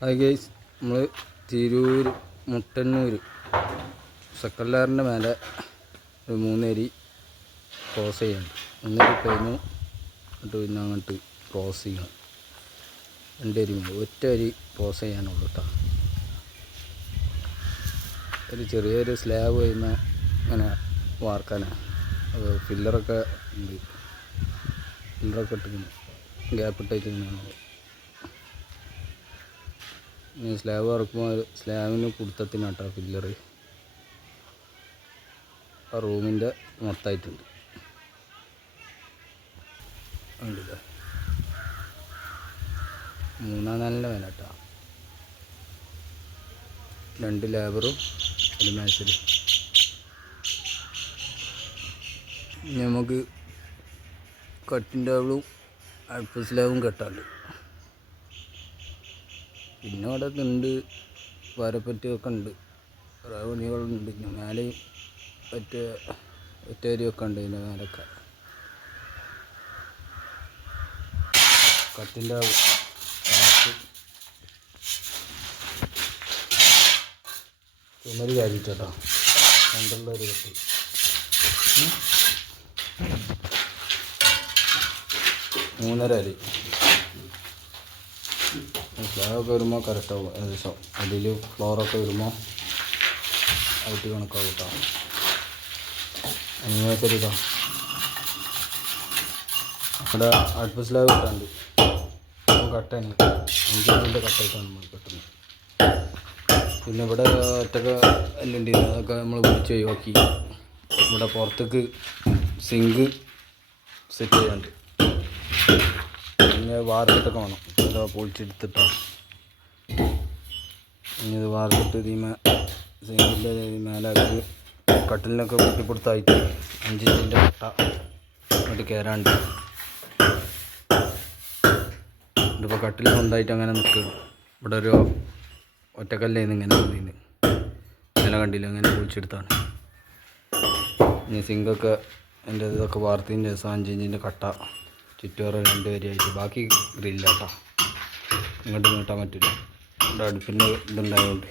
Hi guys, നമ്മൾ Tirur Muttannur second ലെയറിൻ്റെ മേലെ ഒരു 3 അരി ക്രോസ് ചെയ്യണം. 1 അരി കഴിഞ്ഞു, എന്നിട്ട് പിന്നെ അങ്ങോട്ട് ക്രോസ് ചെയ്യണം. 2 അരി മതി, ഒറ്റ അരി ക്രോസ് ചെയ്യാനുള്ളൂ കേട്ടോ. ഒരു ചെറിയൊരു സ്ലാബ് കഴിയുന്ന അങ്ങനെ വാർക്കാനാണ്. അത് ഫില്ലറൊക്കെ ഉണ്ട്, ഫില്ലറൊക്കെ ഇട്ടിരിക്കുന്നു, ഗ്യാപ്പ് ഇട്ടിരിക്കുന്നതാണ്. സ്ലാബ് വറക്കുമ്പോൾ സ്ലാബിന് കുടുത്തത്തിനാട്ടോ ഫില്ലറ്. ആ റൂമിൻ്റെ മൊത്തമായിട്ടുണ്ട്. ഉണ്ടല്ലേ 3-4 നില കേട്ടോ. 2 ലേബറും 1 മേശരി. നമുക്ക് കട്ടിൻ്റെ ടേബിളും അടുപ്പ് സ്ലാബും കെട്ടാണ്ട്. പിന്നെ അവിടെ ഉണ്ട് വരപ്പറ്റിയൊക്കെ ഉണ്ട്, കുറേ പണികളുണ്ട്. മേലെ ഒറ്റരിയൊക്കെ ഉണ്ട്. ഇതിൻ്റെ മേലൊക്കെ കട്ടിൻ്റെ ചുമരി കാര്യിട്ടോ. 2 ഒരു കെട്ടി 3.5 അരി. സ്ലാബൊക്കെ വരുമ്പോൾ കറക്റ്റാവും ഏകദേശം. അതിൽ ഫ്ലോറൊക്കെ വരുമ്പോൾ ആയിട്ട് കണക്കാവും കേട്ടോ. അങ്ങനെയൊക്കെ അവിടെ അടുപ്പ് സ്ലാബ് കിട്ടാണ്ട് കട്ടയാണ്, 5 അരിൻ്റെ കട്ടായിട്ടാണ് നമ്മൾ കിട്ടുന്നത്. പിന്നെ ഇവിടെ ഒറ്റക്ക് എല്ലുണ്ട്, അതൊക്കെ നമ്മൾ വിളിച്ച് ഒഴിവാക്കി. ഇവിടെ പുറത്തേക്ക് സിങ്ക് സെറ്റ് ചെയ്യാണ്ട്, പിന്നെ വാർത്തിട്ടൊക്കെ വേണം. അതൊക്കെ പൊളിച്ചെടുത്തിട്ടാണ് ഇനി ഇത് വാർത്തിട്ട് സിങ്കിൻ്റെ മേലാക്കി കട്ടിലിനൊക്കെ കുട്ടിപ്പൊടുത്തായിട്ട് 5 ഇഞ്ചിൻ്റെ കട്ട അങ്ങോട്ട് കയറാണ്ട്. ഇതിപ്പോൾ കട്ടിൽ സ്വന്തമായിട്ട് അങ്ങനെ നിൽക്കുകയാണ്. ഇവിടെ ഒരു ഒറ്റക്കല്ലേന്ന് ഇങ്ങനെ വന്നിന്, നില കണ്ടില്ല, അങ്ങനെ പൊളിച്ചെടുത്താണ്. ഇനി സിങ്കൊക്കെ എൻ്റെ ഇതൊക്കെ വാർത്തതിൻ്റെ ശേഷം 5 ഇഞ്ചിൻ്റെ കട്ട ചുറ്റുവരെ 2 വരിയായിട്ട്. ബാക്കി ഗ്രില്ലാട്ടോ, ഇങ്ങോട്ട് നീട്ടാൻ പറ്റില്ല, ഇവിടെ അടുപ്പിൻ്റെ ഇതുണ്ടായതുകൊണ്ട്.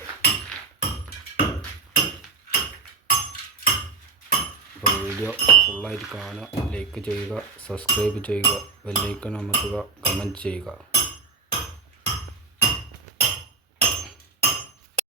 അപ്പോൾ വീഡിയോ ഫുള്ളായിട്ട് കാണുക, ലൈക്ക് ചെയ്യുക, സബ്സ്ക്രൈബ് ചെയ്യുക, ബെല്ലൈക്കൺ അമർത്തുക, കമൻറ്റ് ചെയ്യുക.